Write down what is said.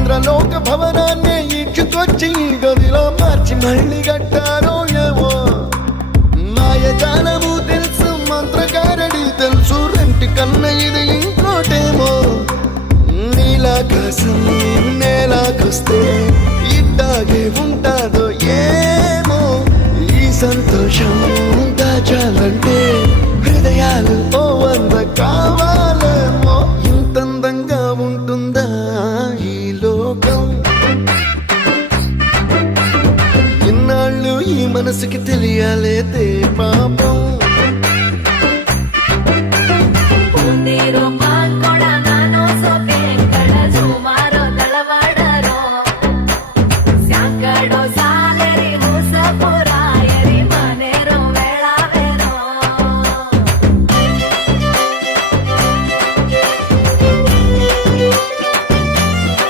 ఇంద్రలోక భవనాన్ని ఈడ్చుకొచ్చి గదిలో మార్చి మళ్ళీ కట్టారో ఏమో మాయజాలము తెలుసు మంత్రకారడి తెలుసు రెంటి కన్న ఇది ఇంకోటేమో నీలాకాశం నేలాకొస్తే ఇట్టాగే ఉంటాదో ఏమో ఈ సంతోషం దాచాలంటే హృదయాలు ఓ వంద కావాలేమో ఇంతందంగా ఉంటుందా ఈ లోకం ఇన్నాళ్ళు ఈ మనసుకి తెలియాలేదే పాపం